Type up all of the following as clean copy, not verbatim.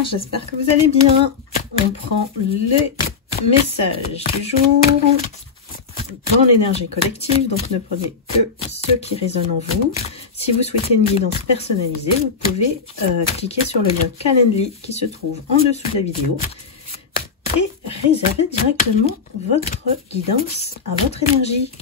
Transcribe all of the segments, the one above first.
lumière, j'espère que vous allez bien. On prend les messages du jour dans l'énergie collective, donc ne prenez que ceux qui résonnent en vous. Si vous souhaitez une guidance personnalisée, vous pouvez cliquer sur le lien Calendly qui se trouve en dessous de la vidéo et réserver directement votre guidance à votre énergie.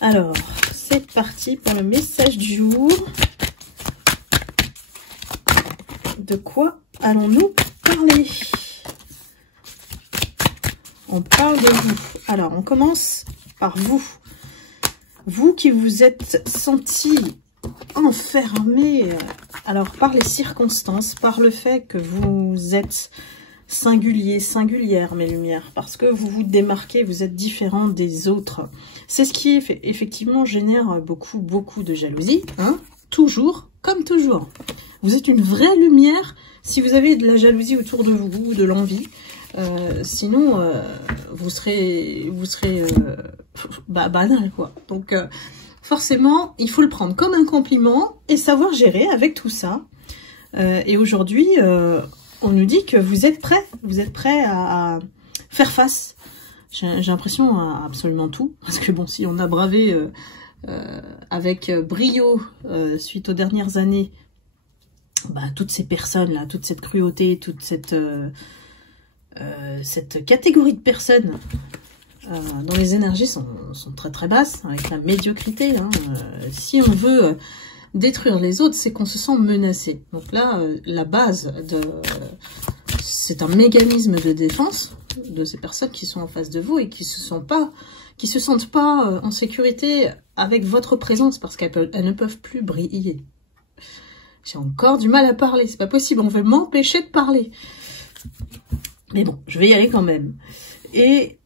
Alors, c'est parti pour le message du jour. De quoi allons-nous parler? On parle de vous. Alors, on commence par vous. Vous qui vous êtes senti enfermé, alors par les circonstances, par le fait que vous êtes singulier, singulière, mes lumières, parce que vous vous démarquez, vous êtes différent des autres. C'est ce qui effectivement génère beaucoup de jalousie, hein, toujours, comme toujours. Vous êtes une vraie lumière si vous avez de la jalousie autour de vous, de l'envie. Sinon, vous serez banal, quoi. Donc, forcément, il faut le prendre comme un compliment et savoir gérer avec tout ça. Et aujourd'hui, on nous dit que vous êtes prêts à faire face. J'ai l'impression à absolument tout. Parce que bon, si on a bravé avec brio suite aux dernières années, toutes ces personnes-là, toute cette cruauté, toute cette catégorie de personnes dont les énergies sont très basses, avec la médiocrité. Hein. Si on veut détruire les autres, c'est qu'on se sent menacé. Donc là, la base, c'est un mécanisme de défense de ces personnes qui sont en face de vous et qui se sentent pas en sécurité avec votre présence parce qu'elles ne peuvent plus briller. J'ai encore du mal à parler, c'est pas possible, on veut m'empêcher de parler. Mais bon, je vais y aller quand même. Et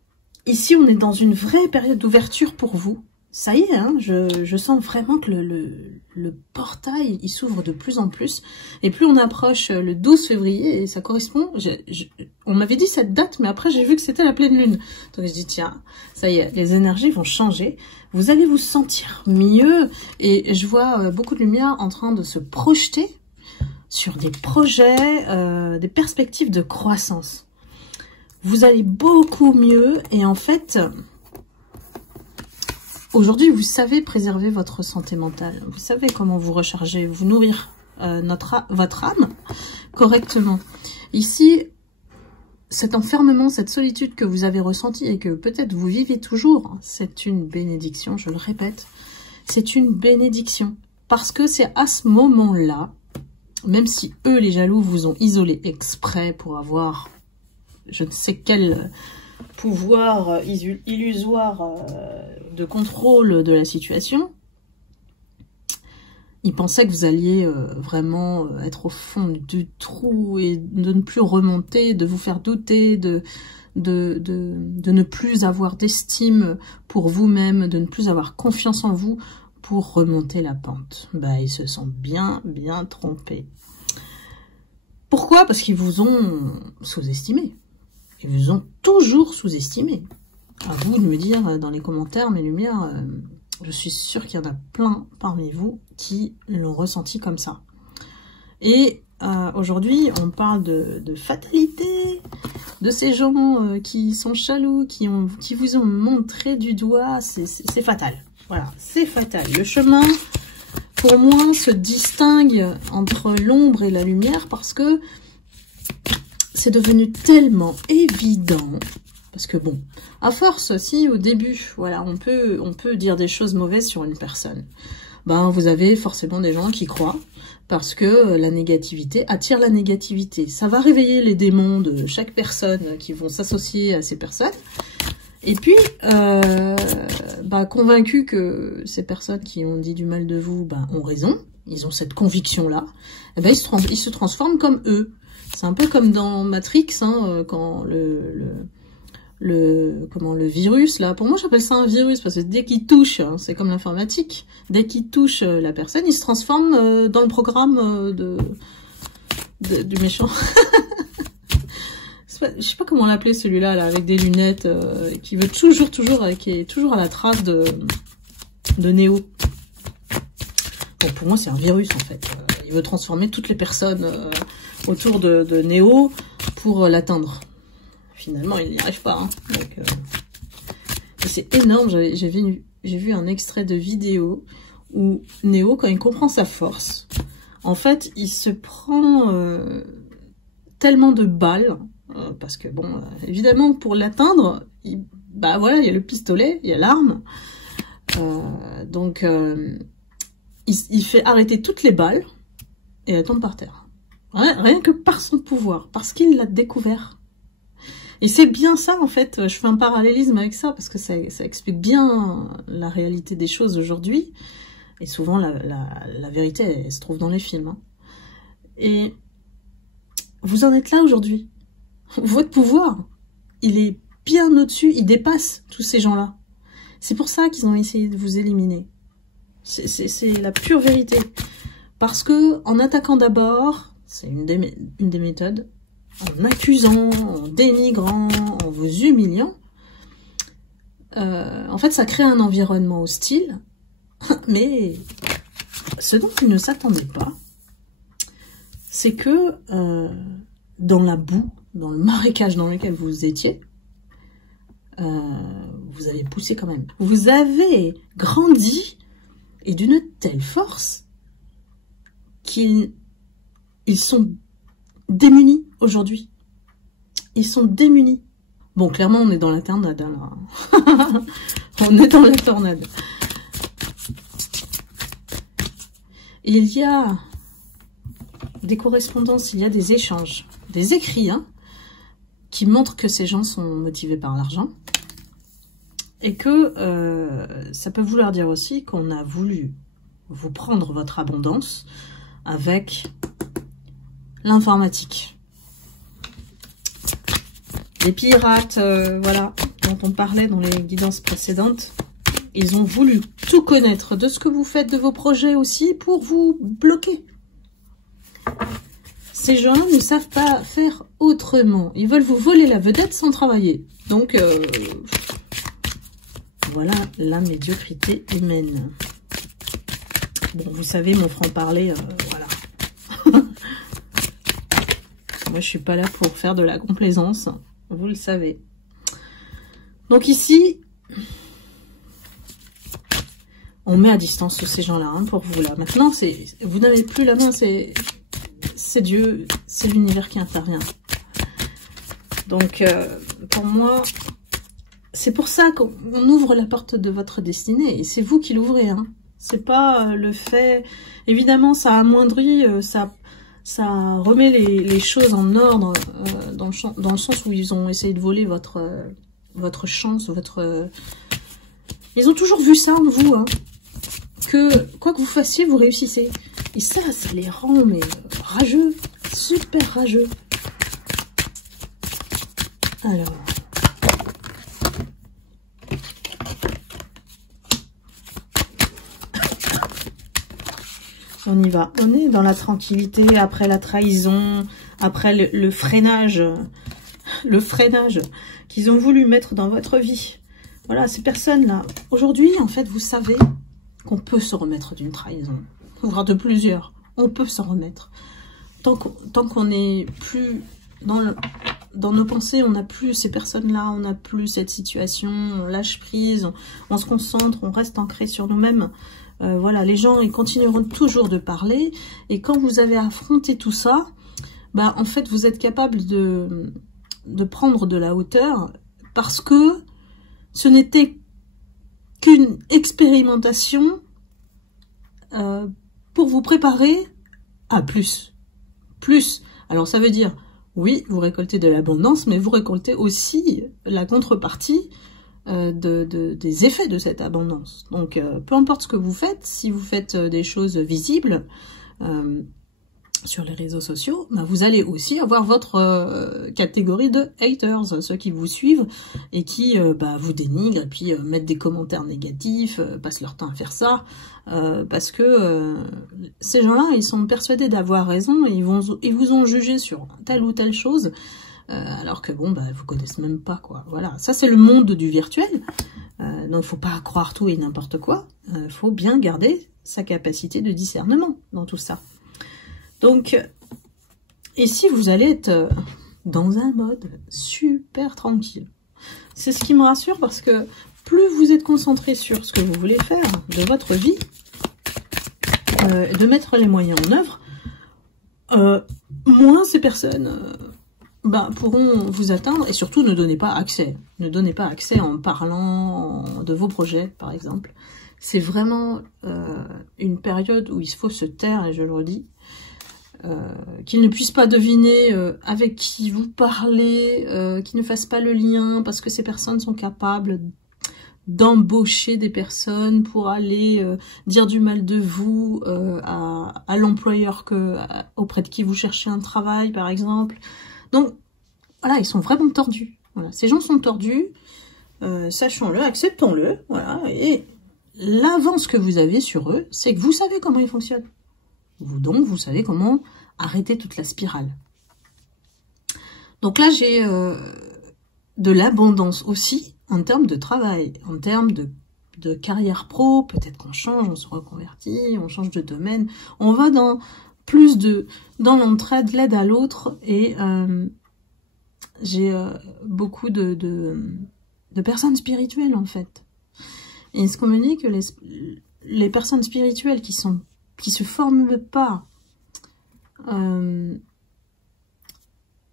ici, on est dans une vraie période d'ouverture pour vous. Ça y est, hein, je sens vraiment que le portail, il s'ouvre de plus en plus. Et plus on approche le 12 février, et ça correspond... on m'avait dit cette date, mais après j'ai vu que c'était la pleine lune. Donc je dis, tiens, ça y est, les énergies vont changer. Vous allez vous sentir mieux. Et je vois beaucoup de lumière en train de se projeter sur des projets, des perspectives de croissance. Vous allez beaucoup mieux et en fait... Aujourd'hui, vous savez préserver votre santé mentale. Vous savez comment vous recharger, vous nourrir votre âme correctement. Ici, cet enfermement, cette solitude que vous avez ressentie et que peut-être vous vivez toujours, c'est une bénédiction, je le répète. C'est une bénédiction. Parce que c'est à ce moment-là, même si eux, les jaloux, vous ont isolé exprès pour avoir je ne sais quel pouvoir illusoire de contrôle de la situation. Ils pensaient que vous alliez vraiment être au fond du trou et de ne plus remonter, de vous faire douter, de ne plus avoir d'estime pour vous-même, de ne plus avoir confiance en vous pour remonter la pente. Ils se sont bien trompés. Pourquoi? Parce qu'ils vous ont sous-estimé. Ils vous ont toujours sous-estimé. À vous de me dire dans les commentaires, mes lumières, je suis sûre qu'il y en a plein parmi vous qui l'ont ressenti comme ça. Et aujourd'hui, on parle de fatalité, de ces gens qui sont jaloux, qui vous ont montré du doigt. C'est fatal. Voilà, c'est fatal. Le chemin, pour moi, se distingue entre l'ombre et la lumière parce que c'est devenu tellement évident, parce que bon, à force, si au début, voilà, on peut dire des choses mauvaises sur une personne, vous avez forcément des gens qui croient, parce que la négativité attire la négativité. Ça va réveiller les démons de chaque personne qui vont s'associer à ces personnes, et puis, convaincus que ces personnes qui ont dit du mal de vous, ont raison, ils ont cette conviction-là, ils se transforment comme eux. C'est un peu comme dans Matrix, hein, quand le virus, là, pour moi j'appelle ça un virus, parce que dès qu'il touche, hein, c'est comme l'informatique, dès qu'il touche la personne, il se transforme dans le programme du méchant. Je sais pas comment l'appeler celui-là, là, avec des lunettes, qui veut qui est toujours à la trace de Néo. Bon, pour moi c'est un virus en fait, il veut transformer toutes les personnes autour de Néo pour l'atteindre. Finalement, il n'y arrive pas. Hein. Donc, c'est énorme. J'ai vu un extrait de vidéo où Néo, quand il comprend sa force, en fait, il se prend tellement de balles, parce que bon, évidemment, pour l'atteindre, bah voilà, il y a le pistolet, il y a l'arme, donc il fait arrêter toutes les balles et elle tombe par terre. Rien que par son pouvoir, parce qu'il l'a découvert. Et c'est bien ça, en fait, je fais un parallélisme avec ça, parce que ça explique bien la réalité des choses aujourd'hui. Et souvent, la vérité, elle se trouve dans les films. Hein. Et vous en êtes là aujourd'hui. Votre pouvoir, il est bien au-dessus, il dépasse tous ces gens-là. C'est pour ça qu'ils ont essayé de vous éliminer. C'est la pure vérité. Parce que en attaquant d'abord, c'est une des méthodes, en accusant, en dénigrant, en vous humiliant, en fait, ça crée un environnement hostile. Mais ce dont ils ne s'attendaient pas, c'est que dans la boue, dans le marécage dans lequel vous étiez, vous avez poussé quand même. Vous avez grandi et d'une telle force qu'ils sont démunis aujourd'hui. Ils sont démunis. Bon, clairement, on est dans la tornade, là. On est dans la tornade. Il y a des correspondances, il y a des échanges, des écrits, hein, qui montrent que ces gens sont motivés par l'argent. Et que ça peut vouloir dire aussi qu'on a voulu vous prendre votre abondance avec l'informatique. Les pirates, voilà, dont on parlait dans les guidances précédentes, ils ont voulu tout connaître de ce que vous faites, de vos projets aussi, pour vous bloquer. Ces gens-là ne savent pas faire autrement. Ils veulent vous voler la vedette sans travailler. Donc, voilà la médiocrité humaine. Bon, vous savez, mon franc-parler, voilà. Moi, je suis pas là pour faire de la complaisance. Vous le savez. Donc ici, on met à distance tous ces gens-là, hein, pour vous, là. Maintenant, vous n'avez plus la main, c'est Dieu, c'est l'univers qui intervient. Donc, pour moi, c'est pour ça qu'on ouvre la porte de votre destinée. Et c'est vous qui l'ouvrez, hein. C'est pas le fait... Évidemment, ça amoindrit, ça remet les choses en ordre, dans le sens où ils ont essayé de voler votre chance, Ils ont toujours vu ça en vous, hein. Que quoi que vous fassiez, vous réussissez. Et ça les rend mais rageux, super rageux. Alors, on y va. On est dans la tranquillité après la trahison, après le freinage qu'ils ont voulu mettre dans votre vie. Voilà, ces personnes-là. Aujourd'hui, en fait, vous savez qu'on peut se remettre d'une trahison, voire de plusieurs. On peut s'en remettre. Tant qu'on n'est plus dans nos pensées, on n'a plus ces personnes-là, on n'a plus cette situation, on lâche prise, on se concentre, on reste ancré sur nous-mêmes. Voilà, les gens, ils continueront toujours de parler. Et quand vous avez affronté tout ça, bah, en fait, vous êtes capable de prendre de la hauteur parce que ce n'était qu'une expérimentation pour vous préparer à plus. Plus. Alors, ça veut dire, oui, vous récoltez de l'abondance, mais vous récoltez aussi la contrepartie des effets de cette abondance. Donc, peu importe ce que vous faites, si vous faites des choses visibles sur les réseaux sociaux, bah, vous allez aussi avoir votre catégorie de haters, ceux qui vous suivent et qui bah, vous dénigrent et puis mettent des commentaires négatifs, passent leur temps à faire ça, parce que ces gens-là, ils sont persuadés d'avoir raison et ils vous ont jugé sur telle ou telle chose, alors que bon, bah, vous connaissez même pas, quoi. Voilà, ça c'est le monde du virtuel, donc il faut pas croire tout et n'importe quoi, faut bien garder sa capacité de discernement dans tout ça. Donc, Ici, vous allez être dans un mode super tranquille. C'est ce qui me rassure parce que plus vous êtes concentré sur ce que vous voulez faire de votre vie, de mettre les moyens en œuvre, moins ces personnes pourront vous atteindre, et surtout ne donnez pas accès. Ne donnez pas accès en parlant de vos projets, par exemple. C'est vraiment une période où il faut se taire, et je le redis, qu'ils ne puissent pas deviner avec qui vous parlez, qu'ils ne fassent pas le lien, parce que ces personnes sont capables d'embaucher des personnes pour aller dire du mal de vous à l'employeur auprès de qui vous cherchez un travail, par exemple. Donc, voilà, ils sont vraiment tordus. Voilà, ces gens sont tordus, sachons-le, acceptons-le, voilà, et l'avance que vous avez sur eux, c'est que vous savez comment ils fonctionnent. Donc, vous savez comment arrêter toute la spirale. Donc là, j'ai de l'abondance aussi, en termes de travail, en termes de carrière pro, peut-être qu'on change, on se reconvertit, on change de domaine, on va dans plus dans l'entraide, l'aide à l'autre, et j'ai beaucoup de personnes spirituelles en fait. Et ce qu'on me dit que les personnes spirituelles qui se forment pas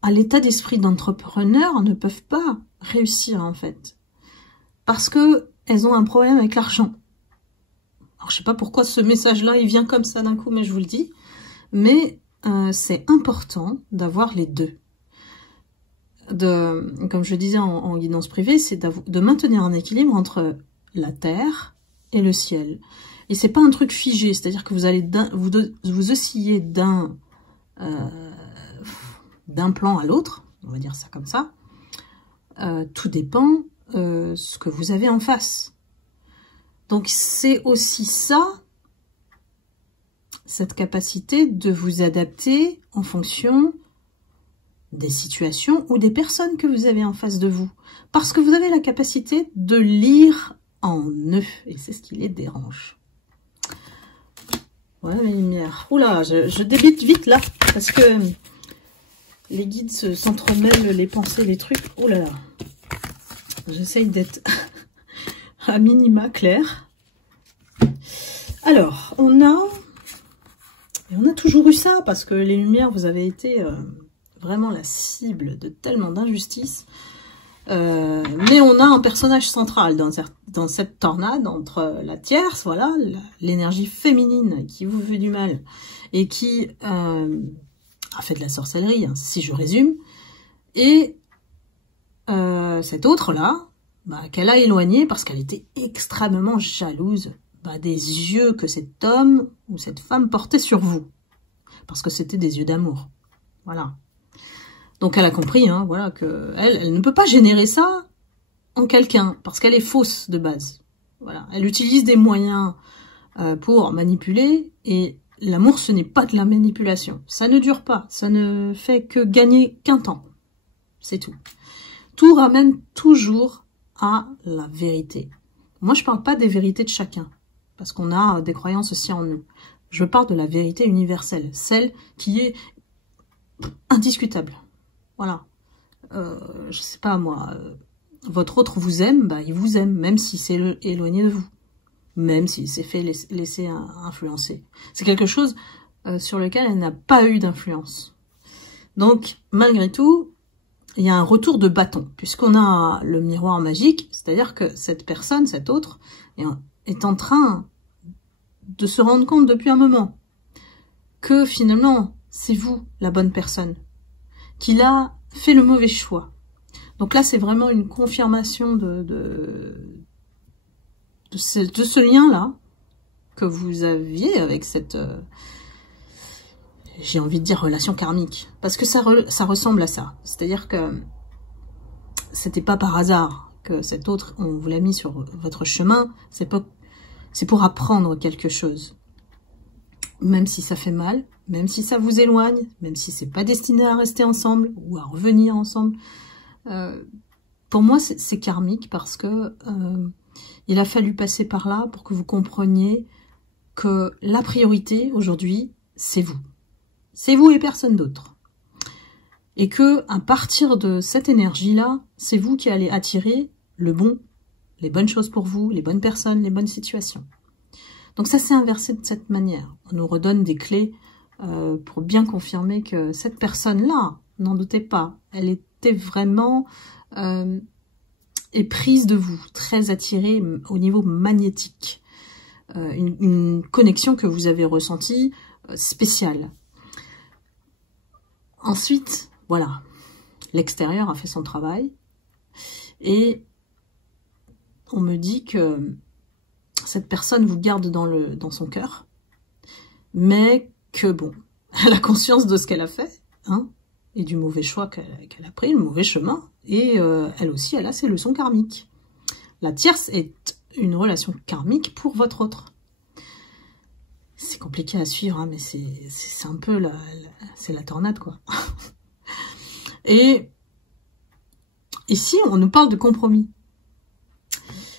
à l'état d'esprit d'entrepreneur ne peuvent pas réussir en fait. Parce que elles ont un problème avec l'argent. Alors je sais pas pourquoi ce message-là, il vient comme ça d'un coup, mais je vous le dis. Mais c'est important d'avoir les deux. Comme je disais en guidance privée, c'est de maintenir un équilibre entre la terre et le ciel. Et c'est pas un truc figé, c'est-à-dire que vous allez vous oscillez d'un plan à l'autre, on va dire ça comme ça. Tout dépend ce que vous avez en face. Donc c'est aussi ça, cette capacité de vous adapter en fonction des situations ou des personnes que vous avez en face de vous. Parce que vous avez la capacité de lire en eux, et c'est ce qui les dérange. Voilà mes lumières. Oula, je débite vite là, parce que les guides s'entremêlent les pensées, les trucs. Oh là là. J'essaye d'être à minima clair. Alors, on a toujours eu ça, parce que les lumières, vous avez été vraiment la cible de tellement d'injustices. Mais on a un personnage central dans cette tornade entre la tierce, voilà, l'énergie féminine qui vous veut du mal et qui a fait de la sorcellerie, hein, si je résume, et cette autre-là, qu'elle a éloignée parce qu'elle était extrêmement jalouse des yeux que cet homme ou cette femme portait sur vous. Parce que c'était des yeux d'amour. Voilà. Donc elle a compris, hein, voilà, que elle ne peut pas générer ça en quelqu'un, parce qu'elle est fausse de base. Voilà. Elle utilise des moyens pour manipuler, et l'amour, ce n'est pas de la manipulation. Ça ne dure pas, ça ne fait que gagner qu'un temps. C'est tout. Tout ramène toujours à la vérité. Moi, je parle pas des vérités de chacun, parce qu'on a des croyances aussi en nous. Je parle de la vérité universelle, celle qui est indiscutable. Voilà. Je sais pas moi, votre autre vous aime, il vous aime, même si c'est éloigné de vous. Même s'il s'est fait laisser influencer. C'est quelque chose sur lequel elle n'a pas eu d'influence. Donc, malgré tout, il y a un retour de bâton, puisqu'on a le miroir magique, c'est-à-dire que cette personne, cette autre, est en train de se rendre compte depuis un moment que finalement, c'est vous la bonne personne, qu'il a fait le mauvais choix. Donc là, c'est vraiment une confirmation de ce lien-là que vous aviez avec cette, j'ai envie de dire, relation karmique. Parce que ça ressemble à ça. C'est-à-dire que c'était pas par hasard que cet autre, on vous l'a mis sur votre chemin. C'est pour apprendre quelque chose. Même si ça fait mal, même si ça vous éloigne, même si c'est pas destiné à rester ensemble ou à revenir ensemble. Pour moi, c'est karmique parce que il a fallu passer par là pour que vous compreniez que la priorité aujourd'hui, c'est vous. C'est vous et personne d'autre. Et que à partir de cette énergie-là, c'est vous qui allez attirer le bon, les bonnes choses pour vous, les bonnes personnes, les bonnes situations. Donc ça s'est inversé de cette manière. On nous redonne des clés pour bien confirmer que cette personne-là, n'en doutez pas, elle était vraiment éprise de vous, très attirée au niveau magnétique. Une connexion que vous avez ressentie spéciale. Ensuite, voilà, l'extérieur a fait son travail et on me dit que cette personne vous garde dans son cœur, mais que bon, elle a conscience de ce qu'elle a fait, hein, et du mauvais choix qu'elle a pris, le mauvais chemin, et elle aussi, elle a ses leçons karmiques. La tierce est une relation karmique pour votre autre. C'est compliqué à suivre, hein, mais c'est un peu c'est la tornade, quoi. Et ici, on nous parle de compromis.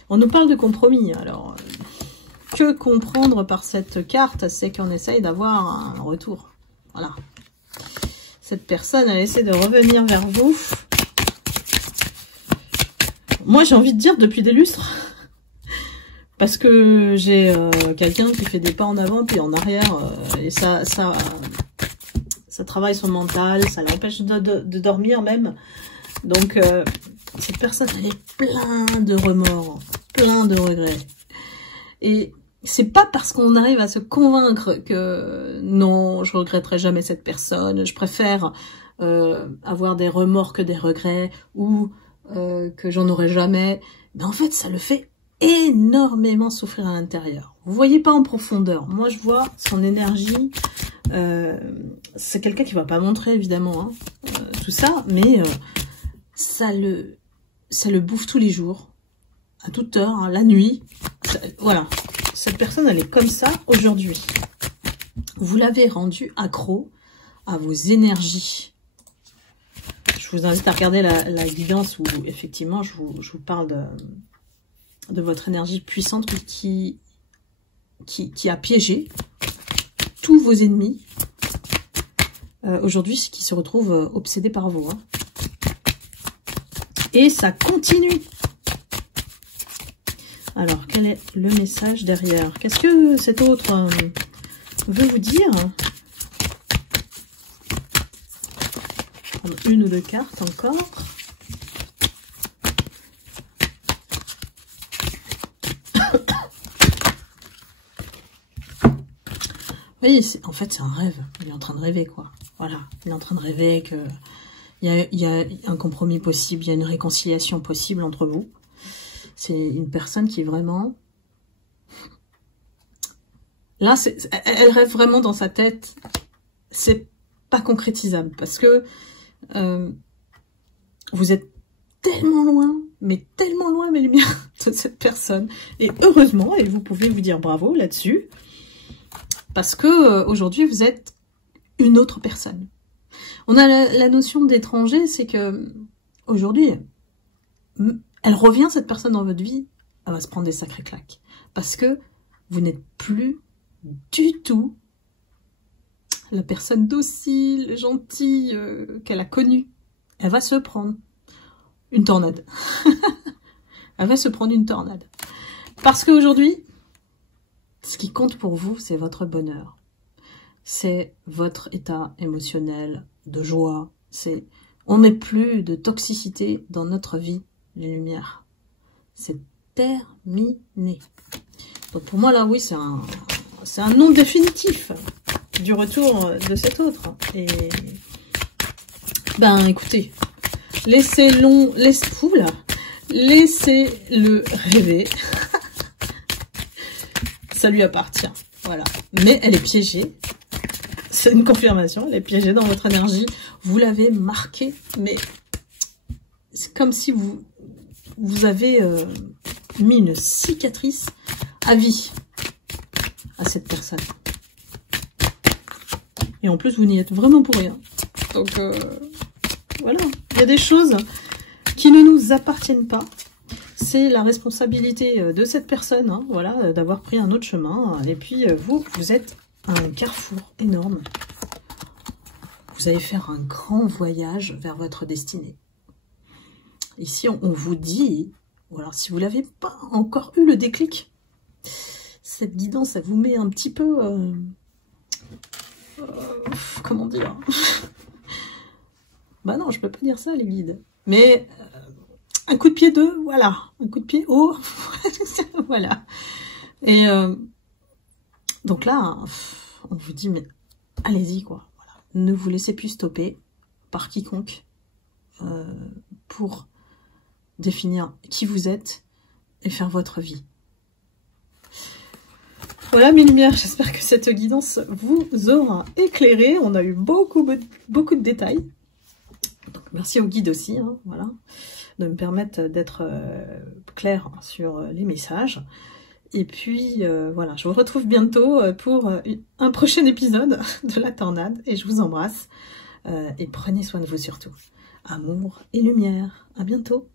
On nous parle de compromis. Alors, que comprendre par cette carte, c'est qu'on essaye d'avoir un retour. Voilà. Cette personne, elle essaie de revenir vers vous. Moi, j'ai envie de dire depuis des lustres. Parce que j'ai quelqu'un qui fait des pas en avant puis en arrière. Et ça travaille son mental, ça l'empêche de dormir même. Donc, cette personne, elle est plein de remords, plein de regrets. Et c'est pas parce qu'on arrive à se convaincre que non, je regretterai jamais cette personne, je préfère avoir des remords que des regrets, ou que j'en aurai jamais. Mais en fait, ça le fait énormément souffrir à l'intérieur. Vous voyez pas en profondeur. Moi, je vois son énergie. C'est quelqu'un qui va pas montrer, évidemment, hein, tout ça, mais ça le bouffe tous les jours, à toute heure, hein, la nuit. Voilà. Cette personne, elle est comme ça aujourd'hui. Vous l'avez rendu accro à vos énergies. Je vous invite à regarder la guidance où, effectivement, je vous parle de votre énergie puissante qui a piégé tous vos ennemis. Aujourd'hui, qui se retrouvent obsédés par vous. Hein. Et ça continue. Alors, quel est le message derrière? Qu'est-ce que cet autre veut vous dire? Une ou deux cartes encore. Oui, en fait, c'est un rêve. Il est en train de rêver, quoi. Voilà, il est en train de rêver que il y a un compromis possible, il y a une réconciliation possible entre vous. C'est une personne qui est vraiment... Là, elle rêve vraiment dans sa tête. C'est pas concrétisable parce que vous êtes tellement loin, mais les lumières de cette personne. Et heureusement, et vous pouvez vous dire bravo là-dessus, parce que aujourd'hui, vous êtes une autre personne. On a la notion d'étranger, c'est que aujourd'hui, elle revient, cette personne, dans votre vie, elle va se prendre des sacrées claques. Parce que vous n'êtes plus du tout la personne docile, gentille qu'elle a connue. Elle va se prendre une tornade. Elle va se prendre une tornade. Parce qu'aujourd'hui, ce qui compte pour vous, c'est votre bonheur. C'est votre état émotionnel, de joie. On met plus de toxicité dans notre vie, les lumières. C'est terminé. Donc pour moi, là, oui, c'est un non définitif du retour de cet autre. Et ben, écoutez, laissez-le rêver. Ça lui appartient. Voilà. Mais elle est piégée. C'est une confirmation. Elle est piégée dans votre énergie. Vous l'avez marquée. Mais c'est comme si vous avez mis une cicatrice à vie à cette personne. Et en plus, vous n'y êtes vraiment pour rien. Donc, voilà. Il y a des choses qui ne nous appartiennent pas. C'est la responsabilité de cette personne, hein, voilà, d'avoir pris un autre chemin. Et puis, vous êtes à un carrefour énorme. vous allez faire un grand voyage vers votre destinée. Ici, on vous dit, ou alors si vous n'avez pas encore eu le déclic, cette guidance, elle vous met un petit peu... comment dire? Bah non, je peux pas dire ça, les guides. Mais un coup de pied voilà. Un coup de pied haut, voilà. Et donc là, on vous dit, mais allez-y, quoi. Voilà. Ne vous laissez plus stopper par quiconque pour définir qui vous êtes et faire votre vie. Voilà mes lumières, j'espère que cette guidance vous aura éclairé. On a eu beaucoup de détails. Donc, merci au guide aussi, hein, voilà, de me permettre d'être clair sur les messages. Et puis voilà, je vous retrouve bientôt pour un prochain épisode de la tornade. Et je vous embrasse. Et prenez soin de vous surtout. Amour et lumière. À bientôt.